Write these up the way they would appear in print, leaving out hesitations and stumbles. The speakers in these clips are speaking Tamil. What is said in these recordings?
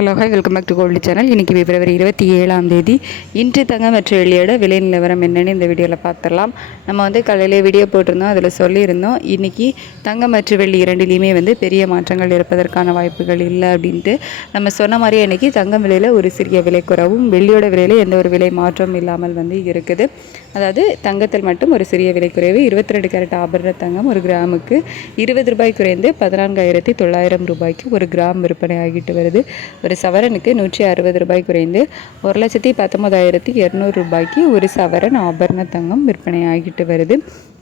Hello hi welcome back to gold channel. இன்றைக்கி பிப்ரவரி 27ஆம் தேதி இன்று தங்கம் மற்றும் வெள்ளியோட விலை நிலவரம் என்னென்னு இந்த வீடியோவில் பார்த்துடலாம். நம்ம காலையிலே வீடியோ போட்டிருந்தோம், அதில் சொல்லியிருந்தோம் இன்றைக்கி தங்கம் மற்றும் வெள்ளி இரண்டிலையுமே பெரிய மாற்றங்கள் இருப்பதற்கான வாய்ப்புகள் இல்லை அப்படின்ட்டு. நம்ம சொன்ன மாதிரி இன்றைக்கி தங்கம் விலையில் ஒரு சிறிய விலை குறைவும் வெள்ளியோட விலையில் எந்த ஒரு விலை மாற்றமும் இல்லாமல் இருக்குது. அதாவது தங்கத்தில் மட்டும் ஒரு சிறிய விலை குறைவு. 22 கேரட் ஆபரண தங்கம் ஒரு கிராமுக்கு 20 ரூபாய் குறைந்து 14,900 ரூபாய்க்கு ஒரு கிராம் விற்பனை ஆகிட்டு வருது. ஒரு சவரனுக்கு 160 ரூபாய் குறைந்து 1,19,200 ரூபாய்க்கு ஒரு சவரன் ஆபரண தங்கம் விற்பனை ஆகிட்டு வருது.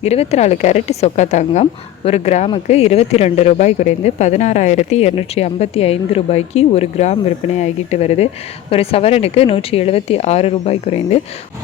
24 கேரட் சொக்க தங்கம் ஒரு கிராமுக்கு 22 ரூபாய் குறைந்து 16,255 ரூபாய்க்கு ஒரு கிராம் விற்பனை ஆகிட்டு வருது. ஒரு சவரனுக்கு 176 ரூபாய் குறைந்து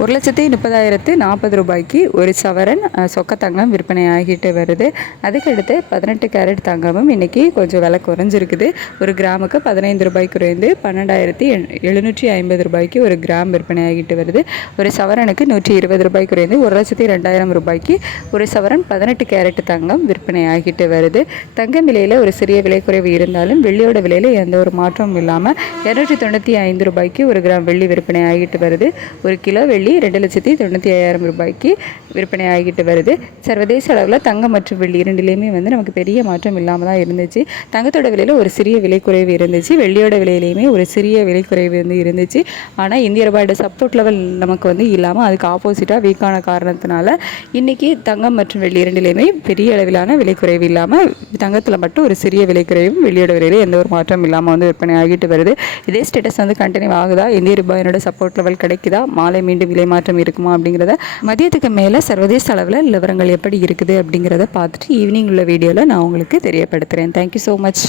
1,30,40 ரூபாய்க்கு ஒரு சவரன் சொக்க தங்கம் விற்பனை ஆகிட்டு வருது. அதுக்கடுத்து 18 கேரட் தங்கமும் இன்றைக்கி கொஞ்சம் விலை குறைஞ்சிருக்குது. ஒரு கிராமுக்கு 15 ரூபாய் குறைந்து 12,750 ரூபாய்க்கு ஒரு கிராம் விற்பனை ஆகிட்டு வருது. ஒரு சவரனுக்கு 120 ரூபாய் குறைந்து 1,02,000 ரூபாய்க்கு ஒரு சவரன் 18 கேரட் தங்கம் விற்பனை ஆகிட்டு வருது. தங்கம் விலையில் ஒரு சிறிய விலை குறைவு இருந்தாலும் வெள்ளியோட விலையில் எந்த ஒரு மாற்றமும் இல்லாமல் 295 ரூபாய்க்கு ஒரு கிராம் வெள்ளி விற்பனை ஆகிட்டு வருது. ஒரு கிலோ வெள்ளி 2,95,000 ரூபாய்க்கு விற்பனை ஆகிட்டு வருது. சர்வதேச அளவில் தங்கம் மற்றும் வெள்ளி இரண்டிலையுமே நமக்கு பெரிய மாற்றம் இல்லாமல் தான் இருந்துச்சு. தங்கத்தோட விலையில் ஒரு சிறிய விலை குறைவு இருந்துச்சு, வெள்ளியோட விலையிலையுமே ஒரு சிறிய விலை குறைவு இருந்துச்சு. ஆனால் இந்திய ரூபாயோட சப்போர்ட் லெவல் நமக்கு இல்லாமல் அதுக்கு ஆப்போசிட்டாக வீக்கான காரணத்தினால இன்றைக்கி தங்கம் மற்றும் வெள்ளி இரண்டிலையுமே பெரிய அளவிலான விலை குறைவு இல்லாமல் தங்கத்தில் மட்டும் ஒரு சிறிய விலை குறைவும் வெள்ளியோட விலையில் எந்த ஒரு மாற்றம் இல்லாமல் விற்பனை ஆகிட்டு வருது. இதே ஸ்டேட்டஸ் கண்டினியூ ஆகுதா, இந்திய ரூபாயோட சப்போர்ட் லெவல் கிடைக்குதா, மாலை மீண்டும் விலை மாற்றம் இருக்குமா அப்படிங்கிறத மதியத்துக்கு மேலே சர்வதேச அளவில் நிலவரங்கள் எப்படி இருக்குது அப்படிங்கிறத பார்த்துட்டு ஈவினிங் உள்ள வீடியோவில் நான் உங்களுக்கு தெரியப்படுத்துகிறேன். Thank you so much.